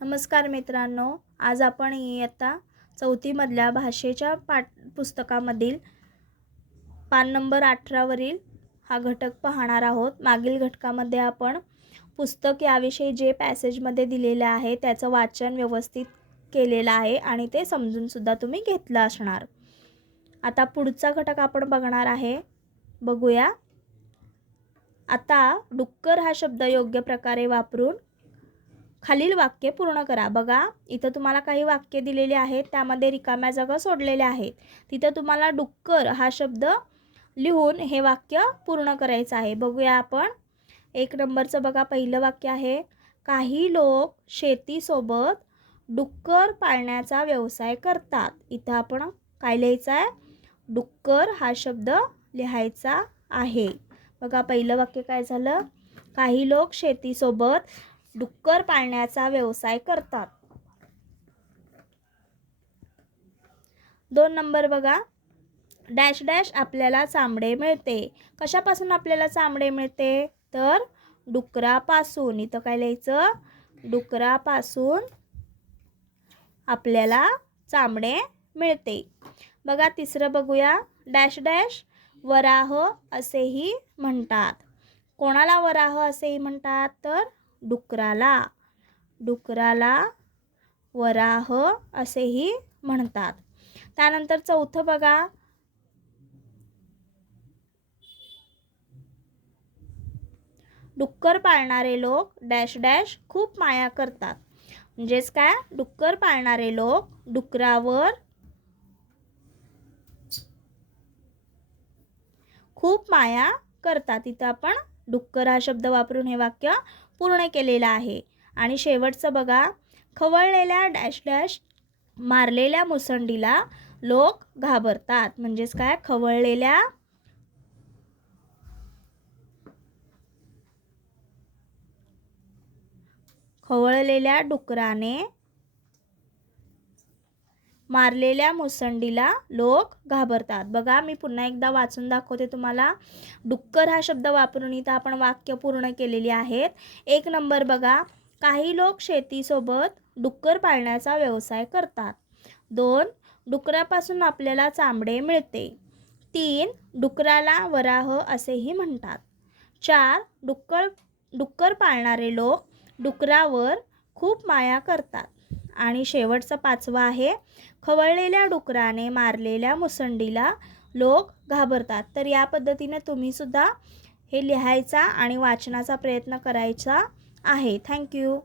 नमस्कार मित्रांनो, आज आपण इयत्ता 4थी मधल्या भाषेच्या पुस्तकामधील पान नंबर 18 वरील हा घटक पाहणार आहोत। मागील घटकामध्ये आपण पुस्तक याविषयी जे पॅसेजमध्ये दिलेले आहे त्याचं वाचन व्यवस्थित केलेलं आहे आणि ते समजून सुद्धा तुम्ही घेतलं असणार। आता पुढचा घटक आपण बघणार आहे, बघूया। आता डुक्कर हा शब्द योग्य प्रकारे वापरून खालील वाक्य पूर्ण करा। बघा, इथं तुम्हाला काही वाक्य दिलेले आहेत, त्यामध्ये रिकाम्या जागा सोडलेल्या आहेत। तिथं तुम्हाला डुक्कर हा शब्द लिहून हे वाक्य पूर्ण करायचं आहे। बघूया आपण 1 नंबरचं बघा, पहिलं वाक्य आहे, काही लोक शेतीसोबत डुक्कर पाळण्याचा व्यवसाय करतात। इथं आपण काय लिहायचं आहे? डुक्कर हा शब्द लिहायचा आहे। बघा, पहिलं वाक्य काय झालं? काही लोक शेतीसोबत डुक्कर पाळण्याचा व्यवसाय करतात। 2 नंबर बघा, डॅश डॅश आपल्याला चामडे मिळते। कशापासून आपल्याला चामडे मिळते? तर डुकरापासून। इथं काय लिहायचं? डुकरापासून आपल्याला चामडे मिळते। बघा, तिसरं बघूया, डॅश डॅश वराह असेही म्हणतात। कोणाला वराह असेही म्हणतात? तर डुकराला। डुकराला वराह असेही म्हणतात। त्यानंतर चौथं बघा, डुक्कर पाळणारे लोक डॅश डॅश खूप माया करतात। म्हणजेच काय? डुक्कर पाळणारे लोक डुकरावर खूप माया करतात। इथं आपण डुक्कर हा शब्द वापरून हे वाक्य पूर्ण केलेलं आहे। आणि शेवटचं बघा, खवळलेल्या डॅश डॅश मारलेल्या मुसंडीला लोक घाबरतात। म्हणजेच काय? खवळलेल्या डुकराने मारलेल्या मुसंडीला लोक घाबरतात। बघा, मी पुन्हा एकदा वाचून दाखवते तुम्हाला। डुक्कर हा शब्द वापरून इथं आपण वाक्य पूर्ण केलेली आहेत। 1 नंबर बघा, काही लोक शेतीसोबत डुक्कर पाळण्याचा व्यवसाय करतात। 2 डुकरापासून आपल्याला चामडे मिळते। 3 डुकराला वराह असेही म्हणतात। 4 डुक्कर पाळणारे लोक डुकरावर खूप माया करतात। आणि शेवटचं 5वं आहे, खवळलेल्या डुकराने मारलेल्या मुसंडीला लोक घाबरतात। तर या पद्धतीने तुम्ही सुद्धा हे लिहायचा आणि वाचनाचा प्रयत्न करायचा आहे। थँक्यू।